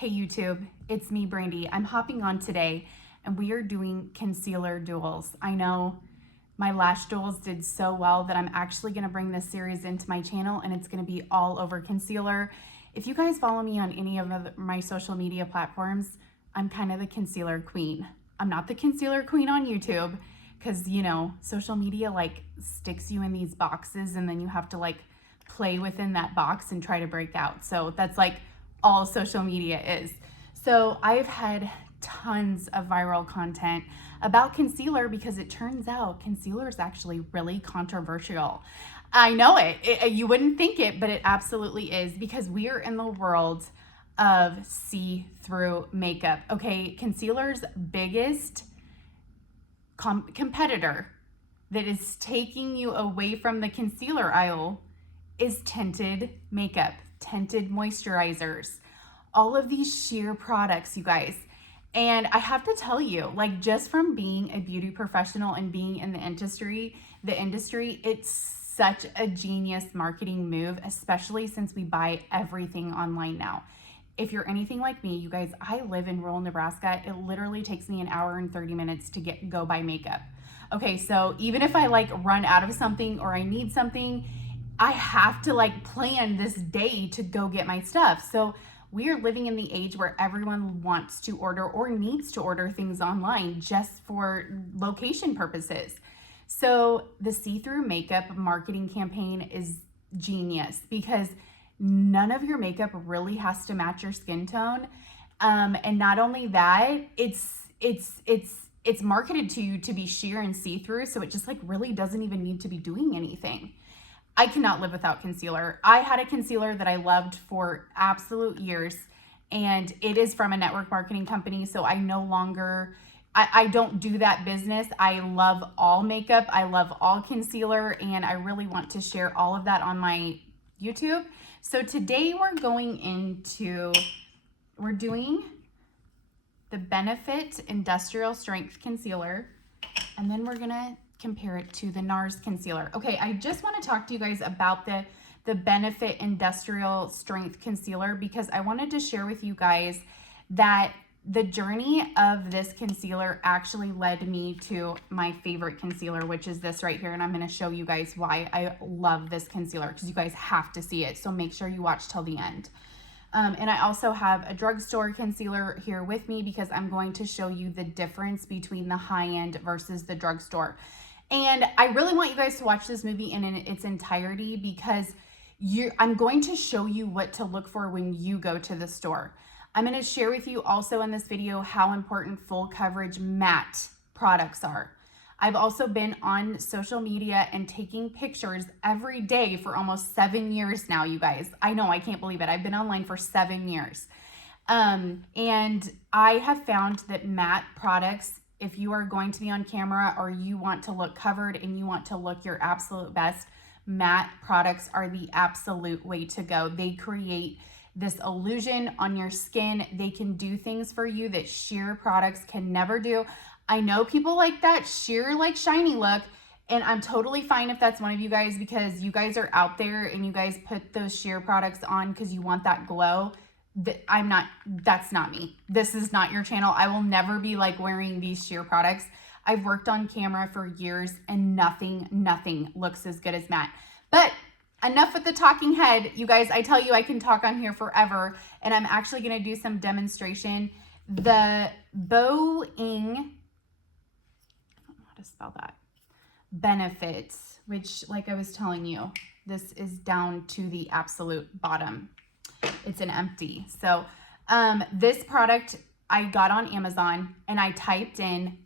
Hey YouTube, it's me Brandi. I'm hopping on today and we are doing concealer duels. I know my lash duels did so well that I'm actually going to bring this series into my channel and it's going to be all over concealer. If you guys follow me on any of my social media platforms, I'm kind of the concealer queen. I'm not the concealer queen on YouTube because, you know, social media like sticks you in these boxes and then you have to like play within that box and try to break out. So that's like all social media is. So I've had tons of viral content about concealer because it turns out concealer is actually really controversial. I know it, you wouldn't think it, but it absolutely is because we are in the world of see-through makeup. Okay, concealer's biggest competitor that is taking you away from the concealer aisle is tinted makeup, tinted moisturizers, all of these sheer products, you guys. And I have to tell you, like just from being a beauty professional and being in the industry, it's such a genius marketing move, especially since we buy everything online now. If you're anything like me, you guys, I live in rural Nebraska. It literally takes me an hour and 30 minutes to go buy makeup. Okay, so even if I like run out of something or I need something, I have to like plan this day to go get my stuff. So we are living in the age where everyone wants to order or needs to order things online just for location purposes. So the see-through makeup marketing campaign is genius because none of your makeup really has to match your skin tone. And not only that, it's marketed to you to be sheer and see-through. So it just like really doesn't even need to be doing anything. I cannot live without concealer. I had a concealer that I loved for absolute years, and it is from a network marketing company, so I no longer, I don't do that business. I love all makeup. I love all concealer, and I really want to share all of that on my YouTube. So today we're doing the Benefit Industrial Strength Concealer, and then we're gonna compare it to the NARS concealer. Okay, I just want to talk to you guys about the Benefit Industrial Strength Concealer because I wanted to share with you guys that the journey of this concealer actually led me to my favorite concealer, which is this right here. And I'm going to show you guys why I love this concealer because you guys have to see it. So make sure you watch till the end. And I also have a drugstore concealer here with me because I'm going to show you the difference between the high-end versus the drugstore. And I really want you guys to watch this movie in its entirety because I'm going to show you what to look for when you go to the store. I'm going to share with you also in this video how important full coverage matte products are. I've also been on social media and taking pictures every day for almost 7 years now, you guys. I know, I can't believe it. I've been online for 7 years. And I have found that matte products, if you are going to be on camera or you want to look covered and you want to look your absolute best, matte products are the absolute way to go. They create this illusion on your skin. They can do things for you that sheer products can never do. I know people like that sheer, like shiny look, and I'm totally fine if that's one of you guys because you guys are out there and you guys put those sheer products on because you want that glow. That's not me. This is not your channel. I will never be like wearing these sheer products. I've worked on camera for years and nothing looks as good as matte. But enough with the talking head. You guys, I tell you, I can talk on here forever, and I'm actually going to do some demonstration. The Boeing, I don't know how to spell that, Benefits, which like I was telling you, this is down to the absolute bottom. It's an empty. So this product I got on Amazon and I typed in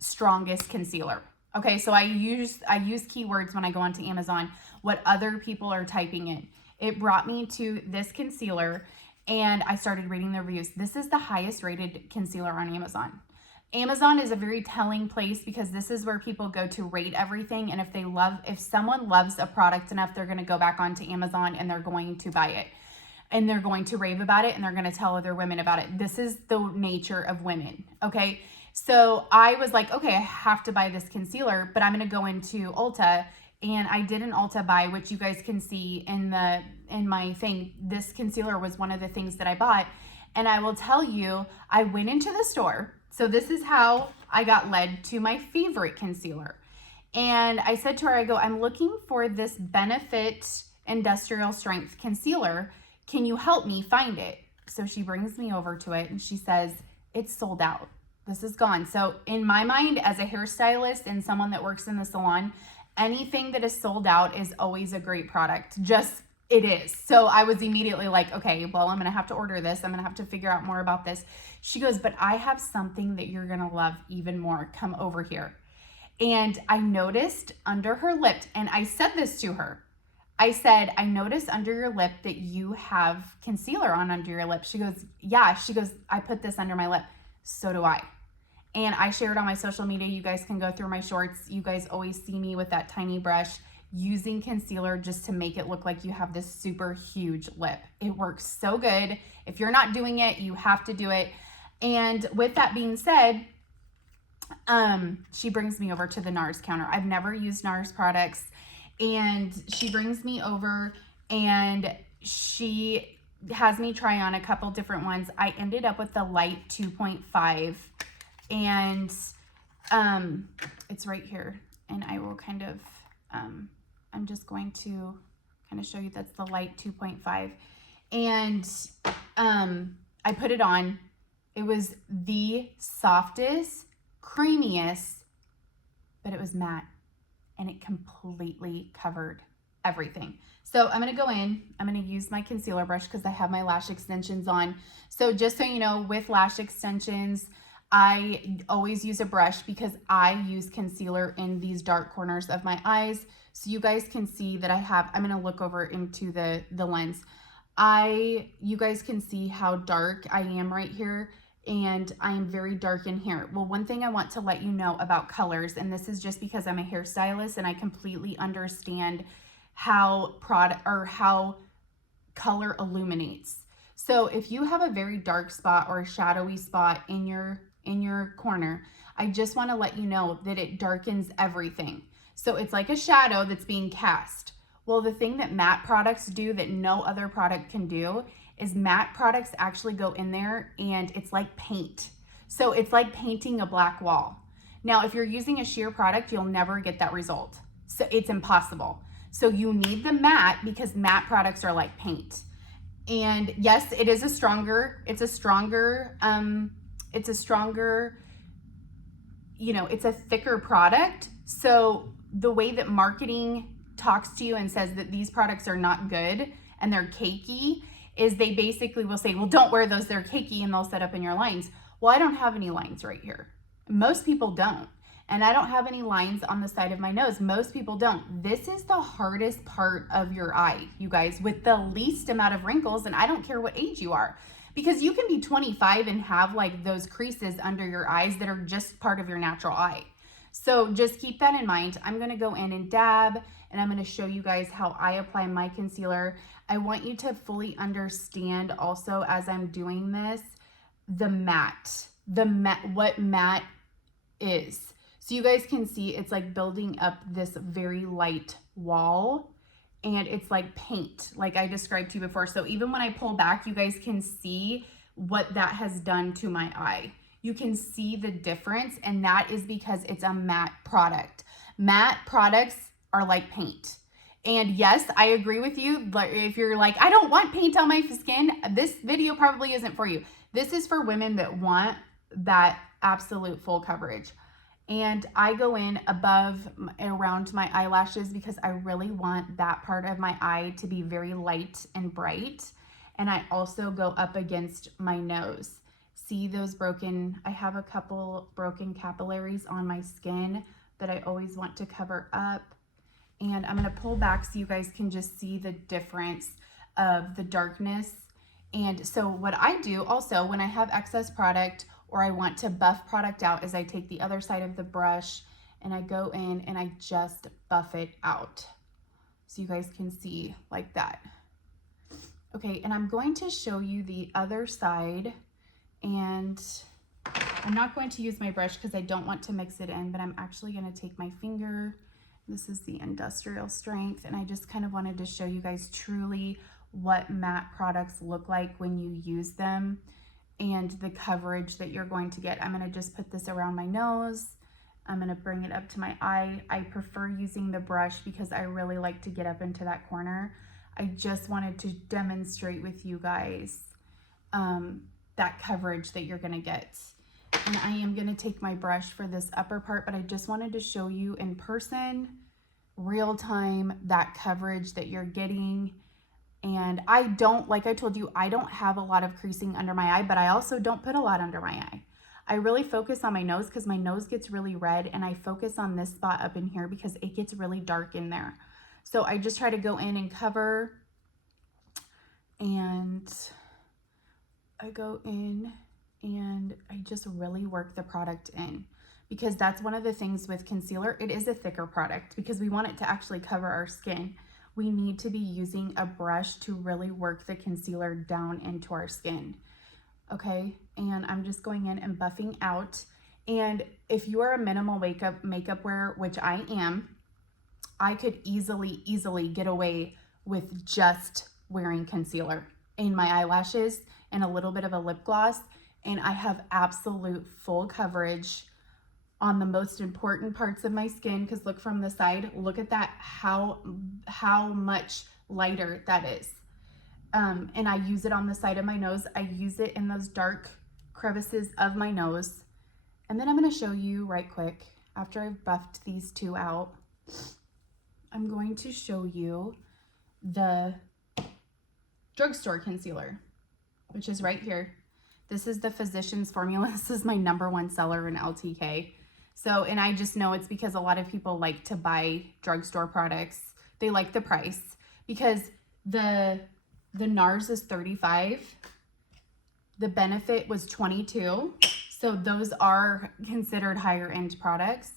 strongest concealer. Okay, so I use keywords when I go onto Amazon, what other people are typing in. It brought me to this concealer and I started reading the reviews. This is the highest rated concealer on Amazon. Amazon is a very telling place because this is where people go to rate everything. And if someone loves a product enough, they're going to go back onto Amazon and they're going to buy it. And they're going to rave about it and they're going to tell other women about it. This is the nature of women, okay? So I was like, okay, I have to buy this concealer, but I'm going to go into Ulta, and I did an Ulta buy, which you guys can see in my thing. This concealer was one of the things that I bought, And I will tell you, I went into the store. So this is how I got led to my favorite concealer. And I said to her, I go, I'm looking for this Benefit Industrial Strength Concealer. Can you help me find it? So she brings me over to it and she says, it's sold out. This is gone. So in my mind, as a hairstylist and someone that works in the salon, anything that is sold out is always a great product. Just it is. So I was immediately like, okay, well, I'm going to have to order this. I'm going to have to figure out more about this. She goes, but I have something that you're going to love even more. Come over here. And I noticed under her lip, and I said this to her. I said, I noticed under your lip that you have concealer on under your lip. She goes, yeah. She goes, I put this under my lip. So do I. And I shared on my social media. You guys can go through my shorts. You guys always see me with that tiny brush using concealer just to make it look like you have this super huge lip. It works so good. If you're not doing it, you have to do it. And with that being said, she brings me over to the NARS counter. I've never used NARS products, and she brings me over and she has me try on a couple different ones. I ended up with the light 2.5, and it's right here, and I will kind of I'm just going to kind of show you that's the light 2.5, and I put it on. It was the softest, creamiest, but it was matte, and it completely covered everything. So I'm going to go in, I'm going to use my concealer brush because I have my lash extensions on. So just so you know, with lash extensions, I always use a brush because I use concealer in these dark corners of my eyes. So you guys can see that I'm going to look over into the lens. You guys can see how dark I am right here, and I am very dark in here. Well, one thing I want to let you know about colors, and this is just because I'm a hairstylist and I completely understand how color illuminates. So if you have a very dark spot or a shadowy spot in your corner, I just want to let you know that it darkens everything. So it's like a shadow that's being cast. Well, the thing that matte products do that no other product can do is matte products actually go in there and it's like paint. So it's like painting a black wall. Now, if you're using a sheer product, you'll never get that result. So it's impossible. So you need the matte because matte products are like paint. And yes, it is it's a thicker product. So the way that marketing talks to you and says that these products are not good and they're cakey is they basically will say, well, don't wear those, they're cakey, and they'll set up in your lines. Well, I don't have any lines right here. Most people don't. And I don't have any lines on the side of my nose. Most people don't. This is the hardest part of your eye, you guys, with the least amount of wrinkles. And I don't care what age you are, because you can be 25 and have like those creases under your eyes that are just part of your natural eye. So just keep that in mind. I'm going to go in and dab, and I'm going to show you guys how I apply my concealer. I want you to fully understand also as I'm doing this, what matte is. So you guys can see it's like building up this very light wall, and it's like paint, like I described to you before. So even when I pull back, you guys can see what that has done to my eye. You can see the difference, and that is because it's a matte product. Matte products are like paint. And yes, I agree with you, but if you're like, I don't want paint on my skin, this video probably isn't for you. This is for women that want that absolute full coverage. And I go in around my eyelashes because I really want that part of my eye to be very light and bright. And I also go up against my nose. See those I have a couple broken capillaries on my skin that I always want to cover up. And I'm going to pull back so you guys can just see the difference of the darkness. And so what I do also when I have excess product or I want to buff product out is I take the other side of the brush and I go in and I just buff it out. So you guys can see like that. Okay, and I'm going to show you the other side, and I'm not going to use my brush because I don't want to mix it in, but I'm actually going to take my finger. This is the Industrial Strength, and I just kind of wanted to show you guys truly what matte products look like when you use them. and the coverage that you're going to get. I'm going to just put this around my nose. I'm going to bring it up to my eye. I prefer using the brush because I really like to get up into that corner. I just wanted to demonstrate with you guys that coverage that you're going to get. And I am going to take my brush for this upper part, but I just wanted to show you in person, real time, that coverage that you're getting. And I don't, like I told you, I don't have a lot of creasing under my eye, but I also don't put a lot under my eye. I really focus on my nose because my nose gets really red, and I focus on this spot up in here because it gets really dark in there. So I just try to go in and cover, and I go in and I just really work the product in, because that's one of the things with concealer. It is a thicker product because we want it to actually cover our skin. We need to be using a brush to really work the concealer down into our skin. Okay, and I'm just going in and buffing out. And if you are a minimal makeup wearer, which I am, I could easily get away with just wearing concealer in my eyelashes and a little bit of a lip gloss, and I have absolute full coverage on the most important parts of my skin. Because look from the side, look at that, how much lighter that is. And I use it on the side of my nose. I use it in those dark crevices of my nose. And then I'm going to show you right quick, after I've buffed these two out, I'm going to show you the drugstore concealer, which is right here. This is the Physicians Formula. This is my #1 seller in LTK. So, and I just know it's because a lot of people like to buy drugstore products. They like the price because the NARS is $35. The Benefit was $22. So those are considered higher end products.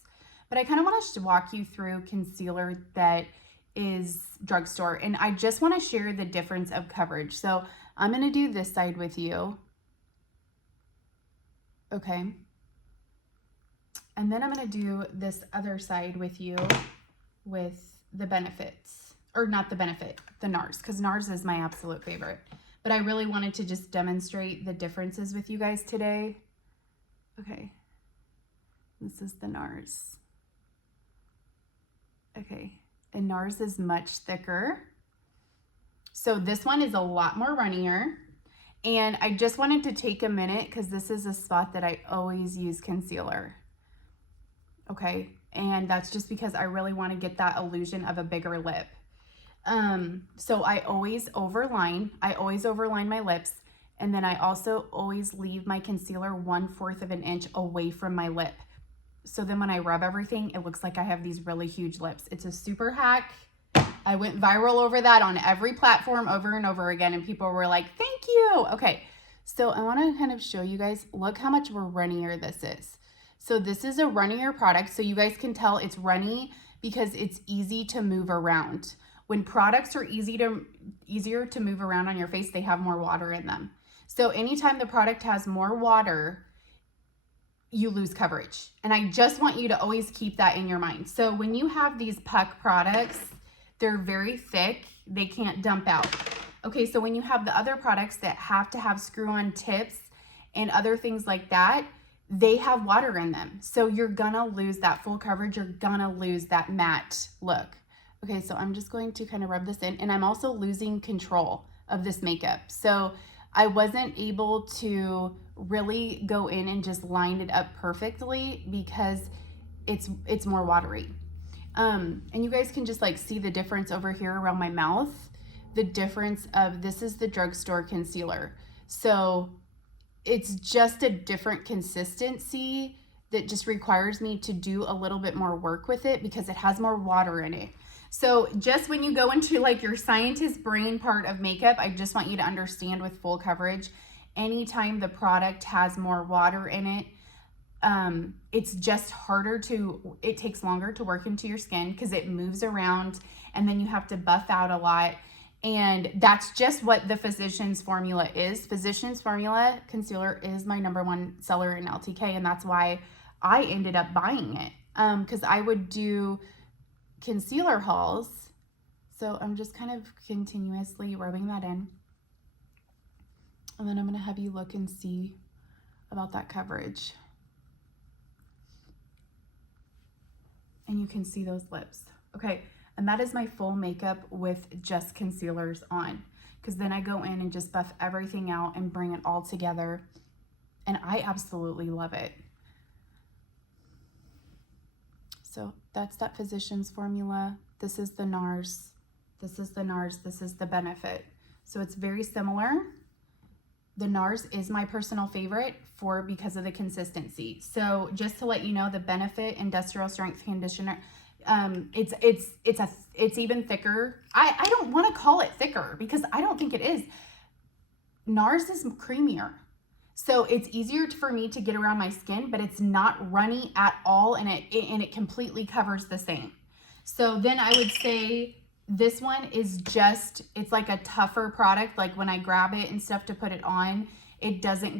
But I kind of want to walk you through concealer that is drugstore. And I just want to share the difference of coverage. So I'm going to do this side with you. Okay. And then I'm going to do this other side with you with the Benefits. Or not the Benefit, the NARS, because NARS is my absolute favorite. But I really wanted to just demonstrate the differences with you guys today. Okay. This is the NARS. Okay. And NARS is much thicker. So this one is a lot more runnier. And I just wanted to take a minute because this is a spot that I always use concealer. Okay. And that's just because I really want to get that illusion of a bigger lip. So I always overline. I always overline my lips. And then I also always leave my concealer 1/4 of an inch away from my lip. So then when I rub everything, it looks like I have these really huge lips. It's a super hack. I went viral over that on every platform over and over again, and people were like, thank you. Okay, so I want to kind of show you guys, look how much more runnier this is. So this is a runnier product, so you guys can tell it's runny because it's easy to move around. When products are easier to move around on your face, they have more water in them. So anytime the product has more water, you lose coverage. And I just want you to always keep that in your mind. So when you have these puck products, they're very thick. They can't dump out. Okay, so when you have the other products that have to have screw-on tips and other things like that, they have water in them. So you're gonna lose that full coverage. You're gonna lose that matte look. Okay, so I'm just going to kind of rub this in, and I'm also losing control of this makeup. So I wasn't able to really go in and just line it up perfectly because it's more watery. And you guys can just like see the difference over here around my mouth. The difference of, this is the drugstore concealer. So it's just a different consistency that just requires me to do a little bit more work with it because it has more water in it. So just when you go into like your scientist brain part of makeup, I just want you to understand with full coverage, anytime the product has more water in it, it's just harder it takes longer to work into your skin because it moves around and then you have to buff out a lot. And that's just what the Physicians Formula is. Physicians Formula concealer is my #1 seller in LTK, and that's why I ended up buying it. Because I would do concealer hauls. So I'm just kind of continuously rubbing that in. And then I'm going to have you look and see about that coverage. And you can see those lips. Okay, and that is my full makeup with just concealers on. Because then I go in and just buff everything out and bring it all together. And I absolutely love it. So that's that Physicians Formula. This is the NARS. This is the NARS. This is the Benefit. So it's very similar. The NARS is my personal favorite because of the consistency. So just to let you know, the Benefit Industrial Strength Conditioner, it's even thicker. I don't want to call it thicker because I don't think it is. NARS is creamier. So it's easier for me to get around my skin, but it's not runny at all, and it completely covers the same. So then I would say this one is just, it's like a tougher product. Like when I grab it and stuff to put it on, it doesn't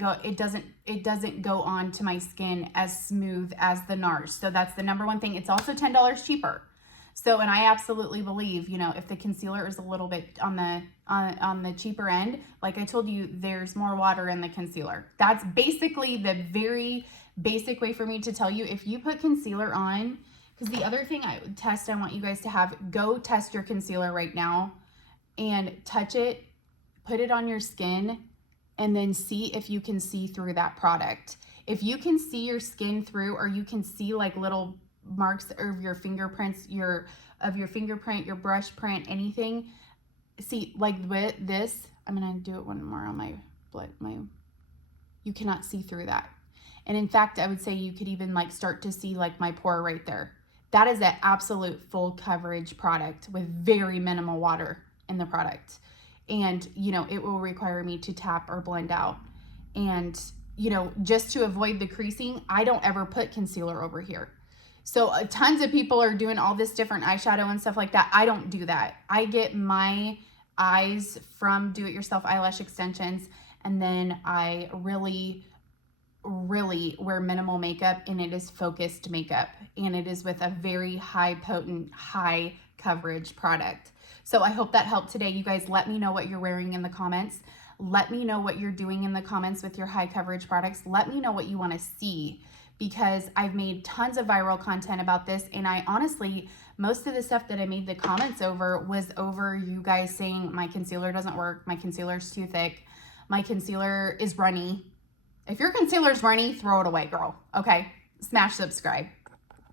go on to my skin as smooth as the NARS. So that's the number one thing. It's also $10 cheaper. So, and I absolutely believe, you know, if the concealer is a little bit on the cheaper end, like I told you, there's more water in the concealer. That's basically the very basic way for me to tell you, if you put concealer on, because the other thing I want you guys to have, go test your concealer right now and touch it, put it on your skin, and then see if you can see through that product. If you can see your skin through, or you can see like little marks of your fingerprints, your fingerprint, your brush print, anything, see, like with this, I'm gonna do it one more on my blood, you cannot see through that. And in fact, I would say you could even like start to see like my pore right there. That is an absolute full coverage product with very minimal water in the product. And, you know, it will require me to tap or blend out. And, you know, just to avoid the creasing, I don't ever put concealer over here. So tons of people are doing all this different eyeshadow and stuff like that. I don't do that. I get my eyes from do-it-yourself eyelash extensions, and then I really wear minimal makeup, and it is focused makeup, and it is with a very high potent, high coverage product. So I hope that helped today. You guys, let me know what you're wearing in the comments. Let me know what you're doing in the comments with your high coverage products. Let me know what you want to see, because I've made tons of viral content about this, and I honestly, most of the stuff that I made the comments over was over you guys saying my concealer doesn't work, my concealer's too thick, my concealer is runny. If your concealer's runny, throw it away, girl. Okay, smash subscribe.